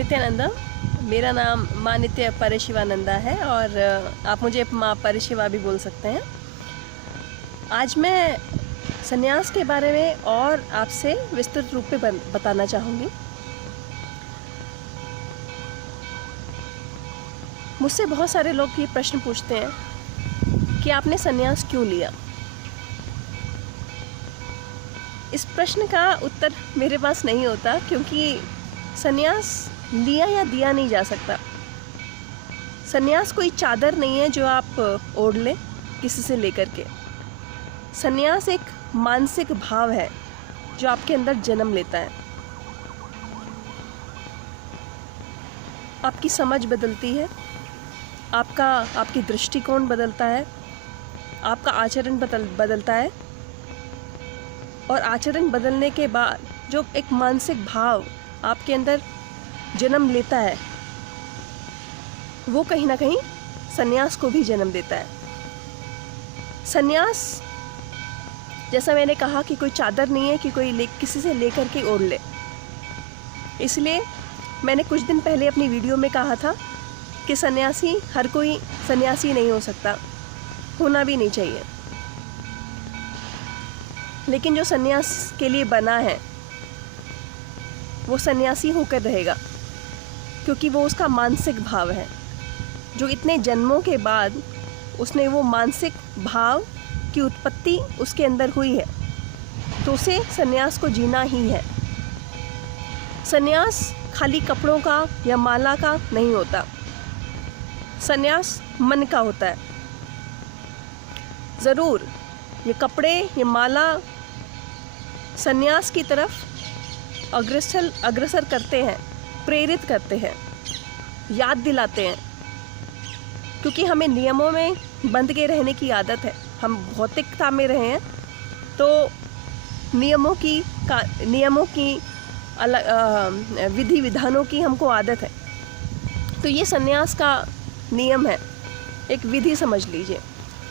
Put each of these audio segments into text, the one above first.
नित्यानंदा। मेरा नाम माँ नित्य परशिवानंदा है और आप मुझे माँ परशिवा भी बोल सकते हैं। आज मैं संन्यास के बारे में और आपसे विस्तृत रूप में बताना चाहूँगी। मुझसे बहुत सारे लोग ये प्रश्न पूछते हैं कि आपने संन्यास क्यों लिया। इस प्रश्न का उत्तर मेरे पास नहीं होता, क्योंकि संन्यास लिया या दिया नहीं जा सकता। संन्यास कोई चादर नहीं है जो आप ओढ़ लें किसी से लेकर के। संन्यास एक मानसिक भाव है जो आपके अंदर जन्म लेता है। आपकी समझ बदलती है, आपकी दृष्टिकोण बदलता है, आपका आचरण बदलता है, और आचरण बदलने के बाद जो एक मानसिक भाव आपके अंदर जन्म लेता है, वो कहीं ना कहीं संन्यास को भी जन्म देता है। संन्यास, जैसा मैंने कहा, कि कोई चादर नहीं है कि कोई किसी से लेकर के ओढ़ ले। इसलिए मैंने कुछ दिन पहले अपनी वीडियो में कहा था कि सन्यासी, हर कोई सन्यासी नहीं हो सकता, होना भी नहीं चाहिए। लेकिन जो सन्यास के लिए बना है वो सन्यासी होकर रहेगा, क्योंकि वो उसका मानसिक भाव है जो इतने जन्मों के बाद उसने वो मानसिक भाव की उत्पत्ति उसके अंदर हुई है, तो उसे सन्यास को जीना ही है। सन्यास खाली कपड़ों का या माला का नहीं होता, सन्यास मन का होता है। ज़रूर ये कपड़े, ये माला सन्यास की तरफ अग्रसर करते हैं, प्रेरित करते हैं, याद दिलाते हैं, क्योंकि हमें नियमों में बंध के रहने की आदत है। हम भौतिकता में रहे हैं तो नियमों की अलग विधि विधानों की हमको आदत है। तो ये सन्यास का नियम है, एक विधि समझ लीजिए।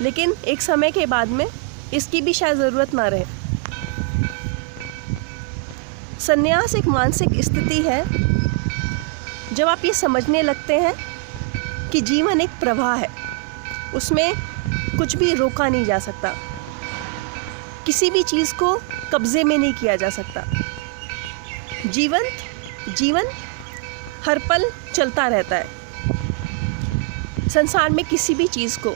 लेकिन एक समय के बाद में इसकी भी शायद ज़रूरत ना रहे। सन्यास एक मानसिक स्थिति है जब आप ये समझने लगते हैं कि जीवन एक प्रवाह है, उसमें कुछ भी रोका नहीं जा सकता, किसी भी चीज़ को कब्जे में नहीं किया जा सकता। जीवन हर पल चलता रहता है। संसार में किसी भी चीज़ को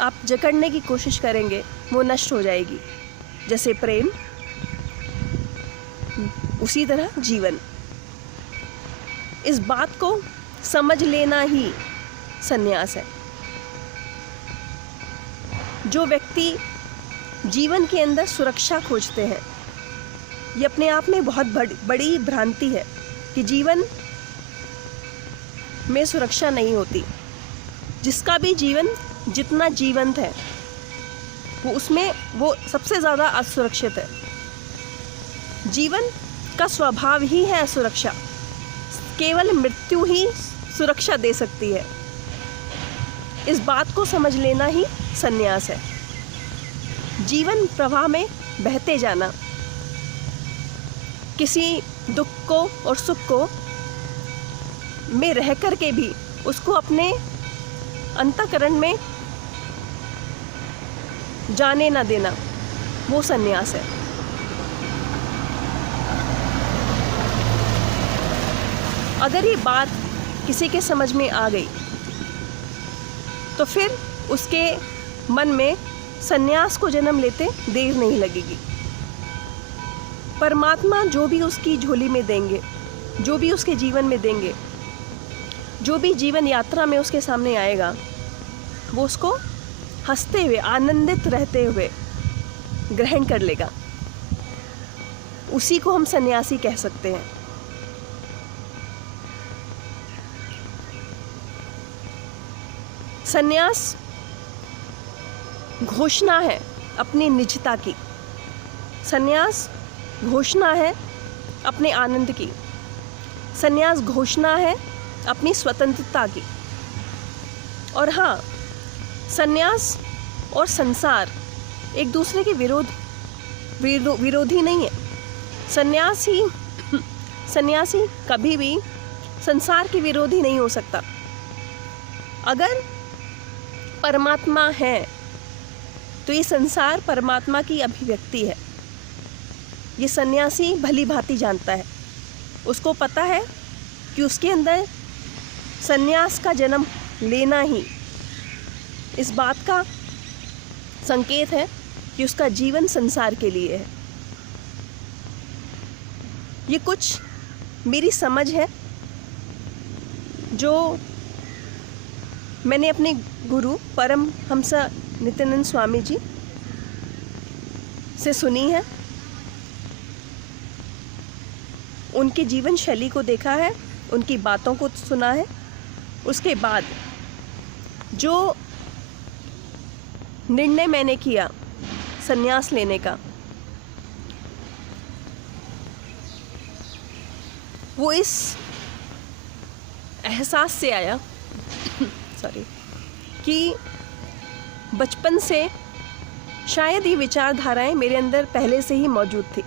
आप जकड़ने की कोशिश करेंगे वो नष्ट हो जाएगी। जैसे प्रेम, उसी तरह जीवन। इस बात को समझ लेना ही संन्यास है। जो व्यक्ति जीवन के अंदर सुरक्षा खोजते हैं, ये अपने आप में बहुत बड़ी भ्रांति है कि जीवन में सुरक्षा नहीं होती। जिसका भी जीवन जितना जीवंत है वो सबसे ज़्यादा असुरक्षित है। जीवन का स्वभाव ही है असुरक्षा। केवल मृत्यु ही सुरक्षा दे सकती है। इस बात को समझ लेना ही संन्यास है। जीवन प्रवाह में बहते जाना, किसी दुख को और सुख को में रह कर के भी उसको अपने अंतःकरण में जाने ना देना, वो संन्यास है। अगर ये बात किसी के समझ में आ गई तो फिर उसके मन में संन्यास को जन्म लेते देर नहीं लगेगी। परमात्मा जो भी उसकी झोली में देंगे, जो भी उसके जीवन में देंगे, जो भी जीवन यात्रा में उसके सामने आएगा, वो उसको हंसते हुए, आनंदित रहते हुए ग्रहण कर लेगा। उसी को हम सन्यासी कह सकते हैं। संन्यास घोषणा है अपनी निजता की। संन्यास घोषणा है अपने आनंद की। संन्यास घोषणा है अपनी स्वतंत्रता की। और हाँ, संन्यास और संसार एक दूसरे के विरोधी नहीं है। सन्यासी कभी भी संसार के विरोधी नहीं हो सकता। अगर परमात्मा है तो ये संसार परमात्मा की अभिव्यक्ति है। ये सन्यासी भली भांति जानता है। उसको पता है कि उसके अंदर सन्यास का जन्म लेना ही इस बात का संकेत है कि उसका जीवन संसार के लिए है। ये कुछ मेरी समझ है जो मैंने अपने गुरु परमहंस नित्यानंद स्वामी जी से सुनी है। उनके जीवन शैली को देखा है, उनकी बातों को सुना है। उसके बाद जो निर्णय मैंने किया संन्यास लेने का, वो इस एहसास से आया कि बचपन से शायद ये विचारधाराएं मेरे अंदर पहले से ही मौजूद थी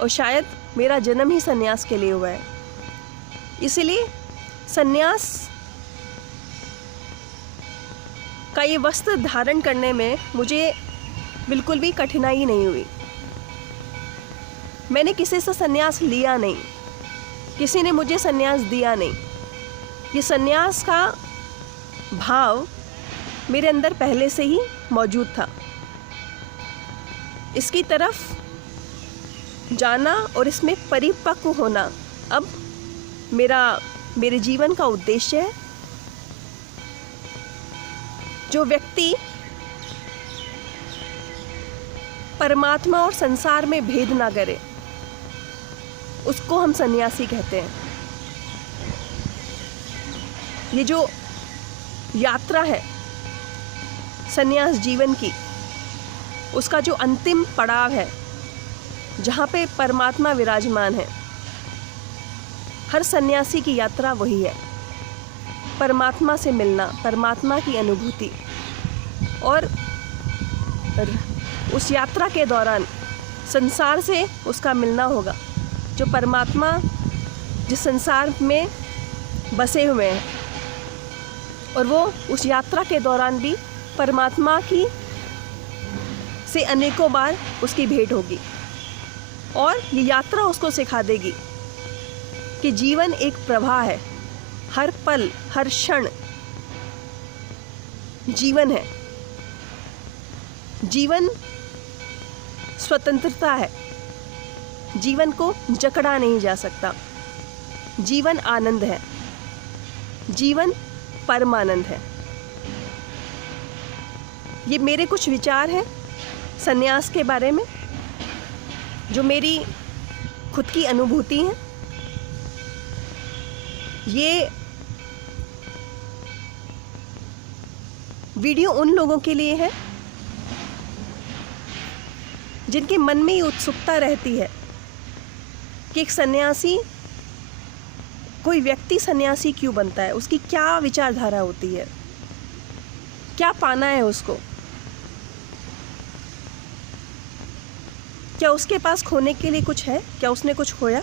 और शायद मेरा जन्म ही सन्यास के लिए हुआ है। इसलिए सन्यास का ये वस्त्र धारण करने में मुझे बिल्कुल भी कठिनाई नहीं हुई। मैंने किसी से सन्यास लिया नहीं, किसी ने मुझे सन्यास दिया नहीं। ये सन्यास का भाव मेरे अंदर पहले से ही मौजूद था। इसकी तरफ जाना और इसमें परिपक्व होना अब मेरे जीवन का उद्देश्य है। जो व्यक्ति परमात्मा और संसार में भेद ना करे उसको हम सन्यासी कहते हैं। ये जो यात्रा है सन्यास जीवन की, उसका जो अंतिम पड़ाव है जहाँ पे परमात्मा विराजमान है, हर सन्यासी की यात्रा वही है। परमात्मा से मिलना, परमात्मा की अनुभूति। और उस यात्रा के दौरान संसार से उसका मिलना होगा। जो परमात्मा जिस संसार में बसे हुए हैं, और वो उस यात्रा के दौरान भी परमात्मा की से अनेकों बार उसकी भेंट होगी। और ये यात्रा उसको सिखा देगी कि जीवन एक प्रवाह है, हर पल हर क्षण जीवन है। जीवन स्वतंत्रता है, जीवन को जकड़ा नहीं जा सकता। जीवन आनंद है, जीवन परमानंद है। ये मेरे कुछ विचार हैं सन्यास के बारे में, जो मेरी खुद की अनुभूति है। ये वीडियो उन लोगों के लिए है जिनके मन में ये उत्सुकता रहती है कि एक सन्यासी, कोई व्यक्ति सन्यासी क्यों बनता है, उसकी क्या विचारधारा होती है, क्या पाना है उसको, क्या उसके पास खोने के लिए कुछ है, क्या उसने कुछ खोया।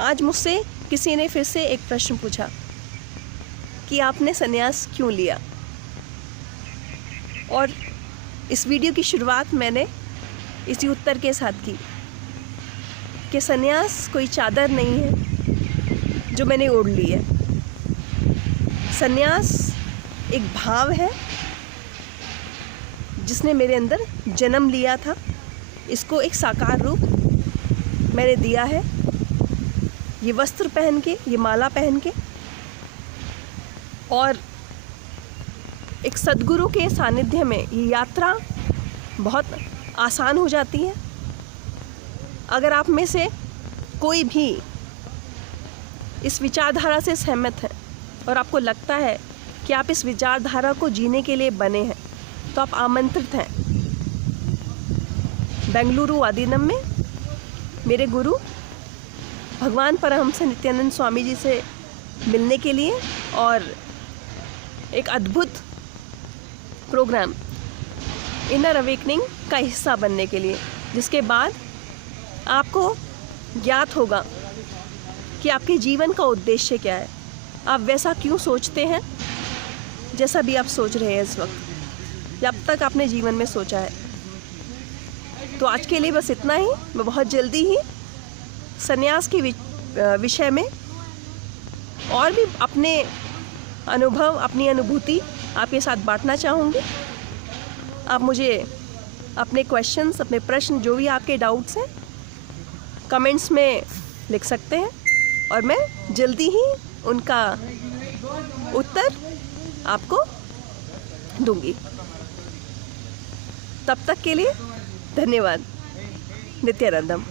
आज मुझसे किसी ने फिर से एक प्रश्न पूछा कि आपने सन्यास क्यों लिया, और इस वीडियो की शुरुआत मैंने इसी उत्तर के साथ की कि सन्यास कोई चादर नहीं है जो मैंने ओढ़ ली है। सन्यास एक भाव है जिसने मेरे अंदर जन्म लिया था। इसको एक साकार रूप मैंने दिया है, ये वस्त्र पहन के, ये माला पहन के। और एक सद्गुरु के सानिध्य में ये यात्रा बहुत आसान हो जाती है। अगर आप में से कोई भी इस विचारधारा से सहमत है और आपको लगता है कि आप इस विचारधारा को जीने के लिए बने हैं, तो आप आमंत्रित हैं बेंगलुरु आदीनम में मेरे गुरु भगवान परमहंस नित्यानंद स्वामी जी से मिलने के लिए और एक अद्भुत प्रोग्राम इनर अवेकनिंग का हिस्सा बनने के लिए, जिसके बाद आपको ज्ञात होगा कि आपके जीवन का उद्देश्य क्या है, आप वैसा क्यों सोचते हैं जैसा भी आप सोच रहे हैं इस वक्त, या अब तक आपने जीवन में सोचा है। तो आज के लिए बस इतना ही। मैं बहुत जल्दी ही संन्यास के विषय में और भी अपने अनुभव, अपनी अनुभूति आपके साथ बांटना चाहूँगी। आप मुझे अपने क्वेश्चंस, अपने प्रश्न, जो भी आपके डाउट्स हैं, कमेंट्स में लिख सकते हैं और मैं जल्दी ही उनका उत्तर आपको दूंगी। तब तक के लिए धन्यवाद। नित्यानंदम।